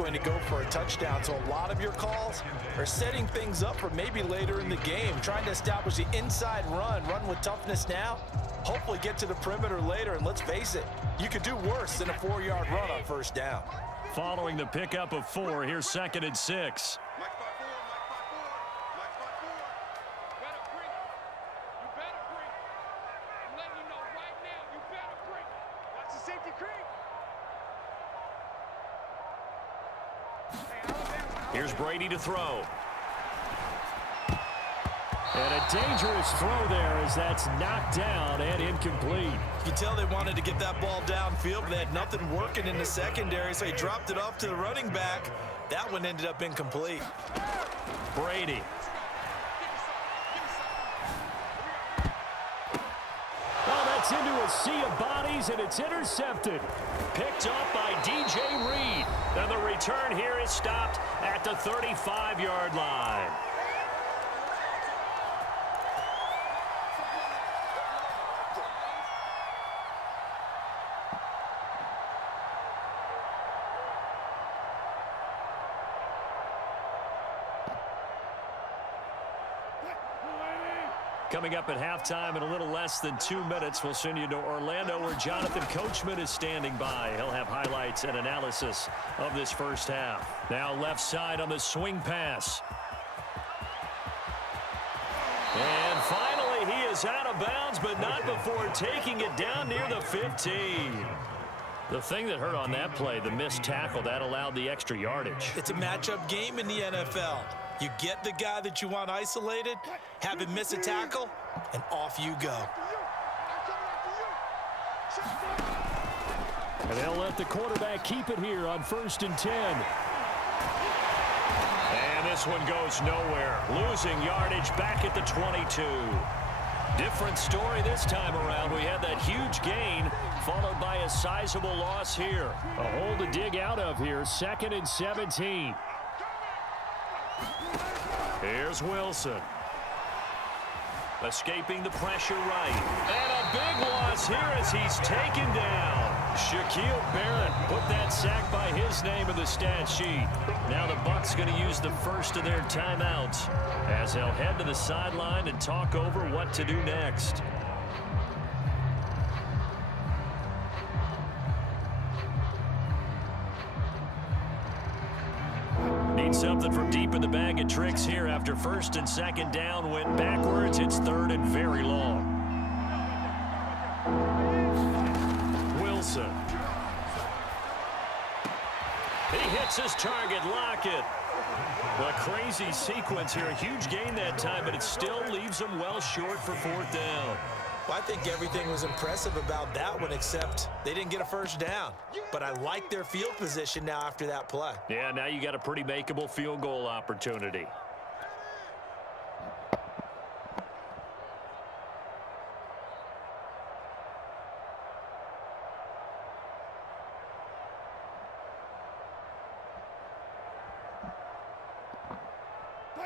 going to go for a touchdown. So a lot of your calls are setting things up for maybe later in the game, trying to establish the inside run with toughness now, hopefully get to the perimeter later. And let's face it, you could do worse than a 4-yard run on first down. Following the pickup of 4, here's 2nd and 6. Here's Brady to throw. And a dangerous throw there as that's knocked down and incomplete. You can tell they wanted to get that ball downfield, but they had nothing working in the secondary, so he dropped it off to the running back. That one ended up incomplete. Brady. Oh, that's into a sea of bodies, and it's intercepted. Picked up by DJ Reed. And the return here is stopped at the 35-yard line. Coming up at halftime in a little less than 2 minutes, we'll send you to Orlando where Jonathan Coachman is standing by. He'll have highlights and analysis of this first half. Now left side on the swing pass. And finally he is out of bounds, but not before taking it down near the 15. The thing that hurt on that play, the missed tackle, that allowed the extra yardage. It's a matchup game in the NFL. You get the guy that you want isolated, have him miss a tackle, and off you go. And they'll let the quarterback keep it here on 1st and 10. And this one goes nowhere. Losing yardage back at the 22. Different story this time around. We had that huge gain followed by a sizable loss here. A hole to dig out of here. 2nd and 17. Here's Wilson. Escaping the pressure right. And a big loss here as he's taken down. Shaquille Barrett put that sack by his name in the stat sheet. Now the Bucs going to use the first of their timeouts as they'll head to the sideline and talk over what to do next. Need something from deep in the bag of tricks here after 1st and 2nd down. Went backwards. It's 3rd and very long. Wilson. He hits his target. Lockett. A crazy sequence here. A huge gain that time, but it still leaves him well short for 4th down. Well, I think everything was impressive about that one, except they didn't get a first down. But I like their field position now after that play. Yeah, now you got a pretty makeable field goal opportunity.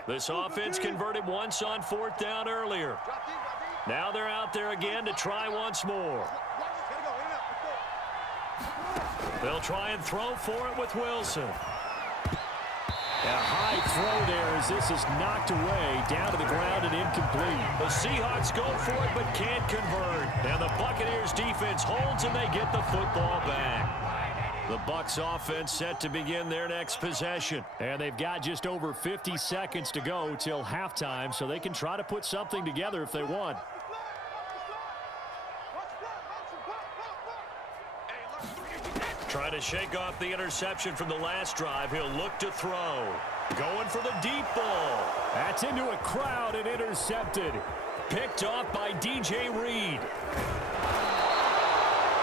This offense converted once on 4th down earlier. Now they're out there again to try once more. They'll try and throw for it with Wilson. A high throw there as this is knocked away, down to the ground and incomplete. The Seahawks go for it but can't convert. And the Buccaneers defense holds and they get the football back. The Bucs offense set to begin their next possession. And they've got just over 50 seconds to go till halftime, so they can try to put something together if they want. Trying to shake off the interception from the last drive. He'll look to throw. Going for the deep ball. That's into a crowd and intercepted. Picked off by DJ Reed.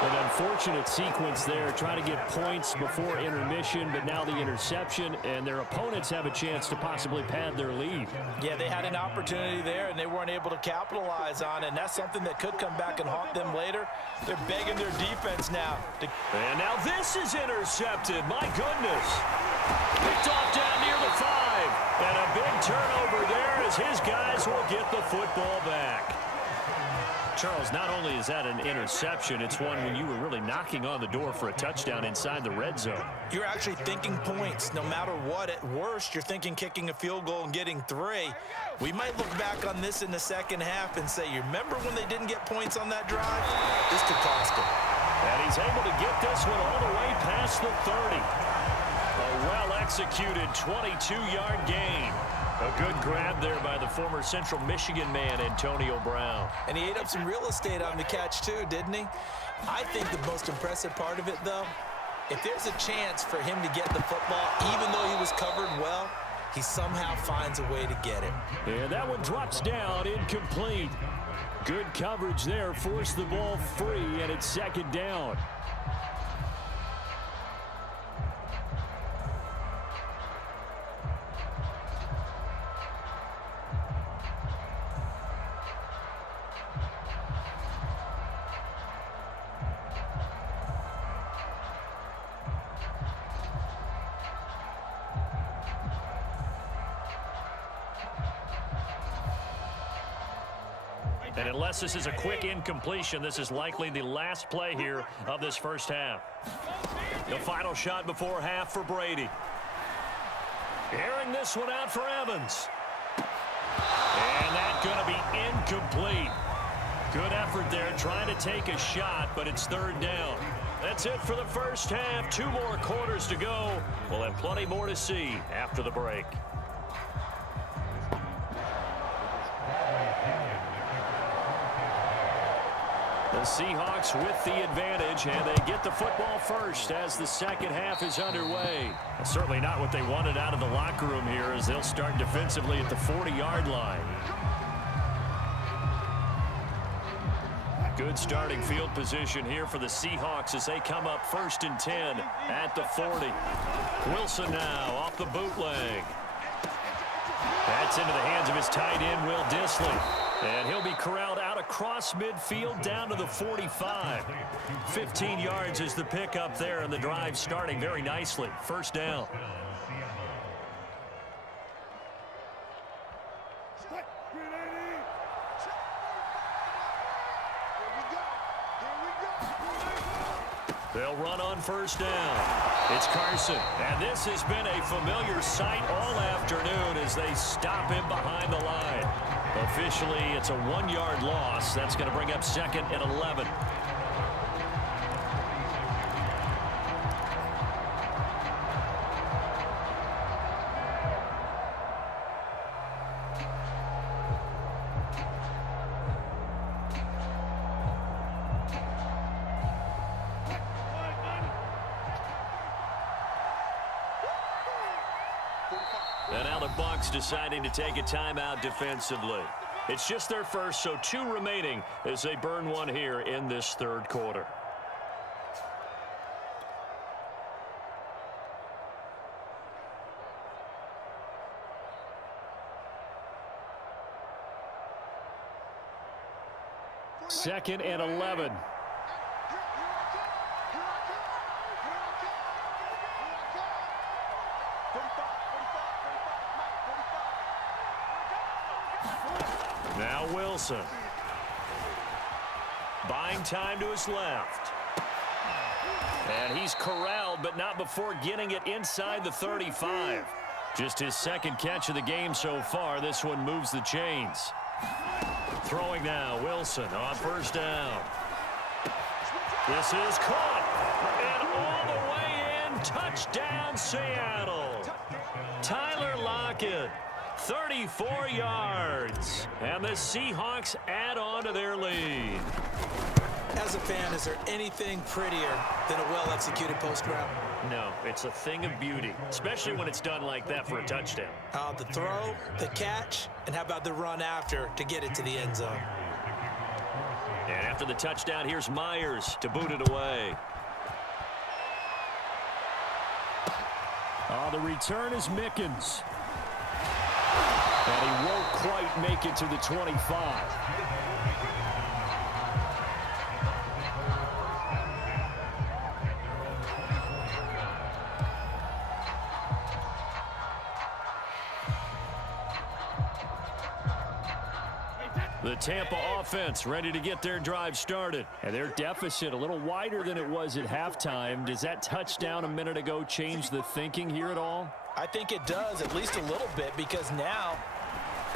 An unfortunate sequence there, trying to get points before intermission, but now the interception, and their opponents have a chance to possibly pad their lead. Yeah, they had an opportunity there, and they weren't able to capitalize on it, and that's something that could come back and haunt them later. They're begging their defense now. And now this is intercepted. My goodness. Picked off down near the 5. And a big turnover there as his guys will get the football back. Charles, not only is that an interception, it's one when you were really knocking on the door for a touchdown inside the red zone. You're actually thinking points. No matter what, at worst, you're thinking kicking a field goal and getting 3. We might look back on this in the second half and say, you remember when they didn't get points on that drive? This could cost them. And he's able to get this one all the way past the 30. A well-executed 22-yard gain. A good grab there by the former Central Michigan man, Antonio Brown. And he ate up some real estate on the catch, too, didn't he? I think the most impressive part of it, though, if there's a chance for him to get the football, even though he was covered well, he somehow finds a way to get it. And that one drops down, incomplete. Good coverage there, forced the ball free, and it's second down. And unless this is a quick incompletion, this is likely the last play here of this first half. The final shot before half for Brady. Airing this one out for Evans. And that's going to be incomplete. Good effort there trying to take a shot, but it's third down. That's it for the first half. 2 more quarters to go. We'll have plenty more to see after the break. The Seahawks with the advantage, and they get the football first as the second half is underway. Certainly not what they wanted out of the locker room here as they'll start defensively at the 40-yard line. Good starting field position here for the Seahawks as they come up 1st and 10 at the 40. Wilson now off the bootleg. That's into the hands of his tight end, Will Dissly. And he'll be corralled out across midfield down to the 45. 15 yards is the pickup there, and the drive starting very nicely. First down. They'll run on first down. It's Carson, and this has been a familiar sight all afternoon as they stop him behind the line. Officially, it's a 1-yard loss. That's going to bring up 2nd and 11. And now the Bucs deciding to take a timeout defensively. It's just their first, so 2 remaining as they burn one here in this third quarter. Second and 11. Now Wilson. Buying time to his left. And he's corralled, but not before getting it inside the 35. Just his second catch of the game so far. This one moves the chains. Throwing now, Wilson on first down. This is caught. And all the way in. Touchdown, Seattle. Tyler Lockett. 34 yards. And the Seahawks add on to their lead. As a fan, is there anything prettier than a well-executed post route? No, it's a thing of beauty, especially when it's done like that for a touchdown. The throw, the catch, and how about the run after to get it to the end zone? And after the touchdown, here's Myers to boot it away. The return is Mickens. And he won't quite make it to the 25. The Tampa offense ready to get their drive started. And their deficit a little wider than it was at halftime. Does that touchdown a minute ago change the thinking here at all? I think it does, at least a little bit, because now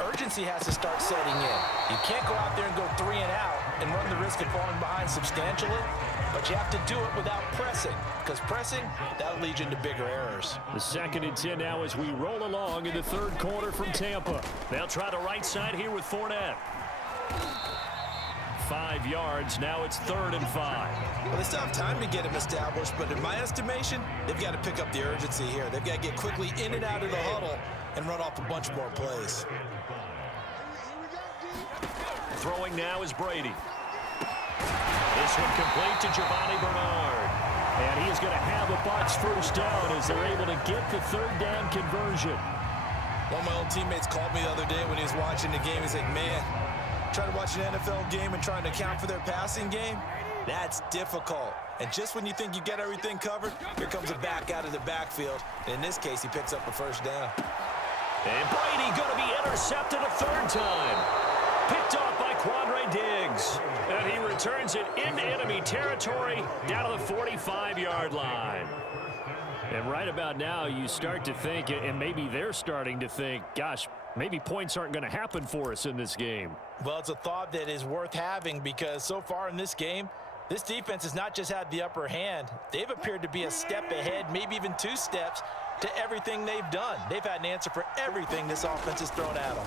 urgency has to start setting in. You can't go out there and go 3 and out and run the risk of falling behind substantially, but you have to do it without pressing, because pressing, that'll lead you into bigger errors. The 2nd and 10 now as we roll along in the 3rd quarter from Tampa. They'll try the right side here with Fournette. 5 yards. Now it's 3rd and 5. Well, they still have time to get him established, but in my estimation, they've got to pick up the urgency here. They've got to get quickly in and out of the huddle and run off a bunch more plays. Throwing now is Brady. This one complete to Giovanni Bernard. And he is going to have a Bucs 1st down as they're able to get the 3rd down conversion. One of my old teammates called me the other day when he was watching the game. He's like, man, trying to watch an NFL game and trying to account for their passing game, that's difficult. And just when you think you get everything covered, here comes a back out of the backfield. And in this case, he picks up a 1st down. And Brady going to be intercepted a 3rd time. Picked off by Quandre Diggs. And he returns it into enemy territory down to the 45-yard line. And right about now, you start to think, and maybe they're starting to think, gosh, maybe points aren't going to happen for us in this game. Well, it's a thought that is worth having because so far in this game, this defense has not just had the upper hand. They've appeared to be a step ahead, maybe even 2 steps to everything they've done. They've had an answer for everything this offense has thrown at them.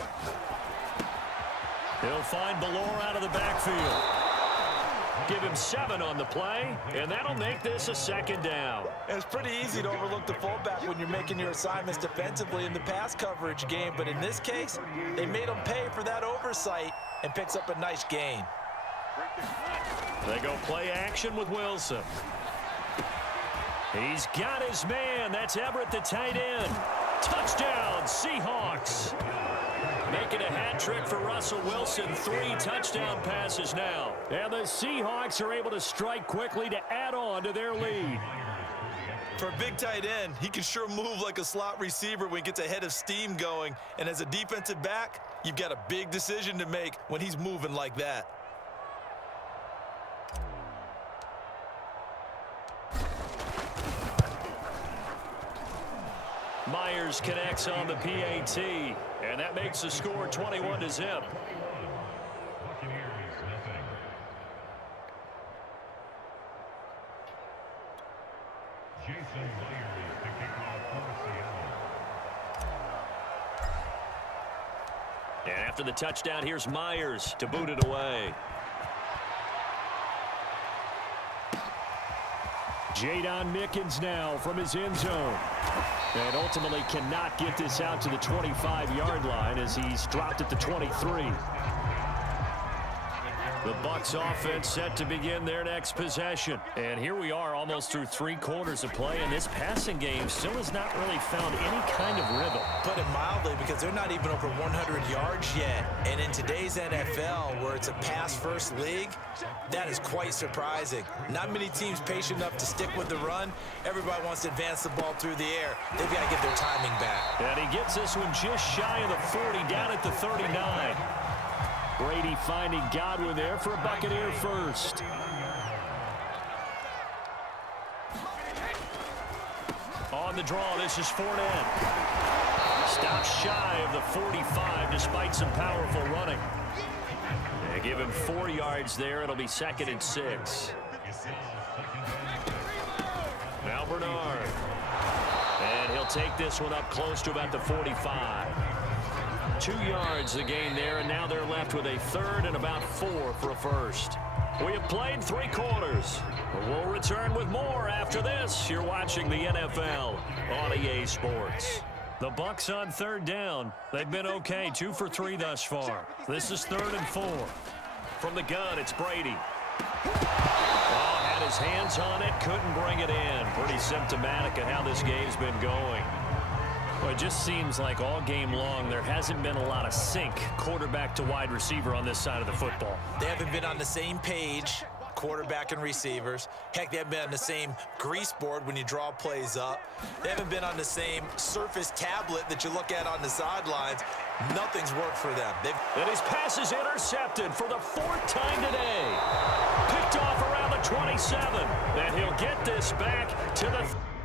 He'll find Ballore out of the backfield. Give him 7 on the play, and that'll make this a 2nd down. It's pretty easy to overlook the fullback when you're making your assignments defensively in the pass coverage game, but in this case, they made him pay for that oversight and picks up a nice gain. They go play action with Wilson. He's got his man. That's Everett, the tight end. Touchdown, Seahawks. Making a hat trick for Russell Wilson. 3 touchdown passes now. And the Seahawks are able to strike quickly to add on to their lead. For a big tight end, he can sure move like a slot receiver when he gets a head of steam going. And as a defensive back, you've got a big decision to make when he's moving like that. Myers connects on the PAT, and that makes the score 21-0. And after the touchdown, here's Myers to boot it away. Jadon Mickens now from his end zone. And ultimately cannot get this out to the 25-yard line as he's dropped at the 23. The Bucs offense set to begin their next possession. And here we are almost through 3 quarters of play, and this passing game still has not really found any kind of rhythm. Put it mildly, because they're not even over 100 yards yet. And in today's NFL, where it's a pass-first league, that is quite surprising. Not many teams patient enough to stick with the run. Everybody wants to advance the ball through the air. They've got to get their timing back. And he gets this one just shy of the 40, down at the 39. Brady finding Godwin there for a Buccaneer first. On the draw, this is Fournette. Stops shy of the 45 despite some powerful running. They give him 4 yards there. It'll be 2nd and 6. Now Bernard. And he'll take this one up close to about the 45. 2 yards the gain there, and now they're left with a 3rd and about 4 for a first. We have played 3 quarters. We'll return with more after this. You're watching the NFL on EA Sports. The Bucs on 3rd down. They've been okay, 2 for 3 thus far. This is 3rd and 4. From the gun, it's Brady. Oh, had his hands on it, couldn't bring it in. Pretty symptomatic of how this game's been going. Well, it just seems like all game long there hasn't been a lot of sync quarterback to wide receiver on this side of the football. They haven't been on the same page. quarterback and receivers. Heck, they haven't been on the same grease board when you draw plays up. They haven't been on the same Surface tablet that you look at on the sidelines. Nothing's worked for them. And his pass is intercepted for the 4th time today. Picked off around the 27. And he'll get this back to the...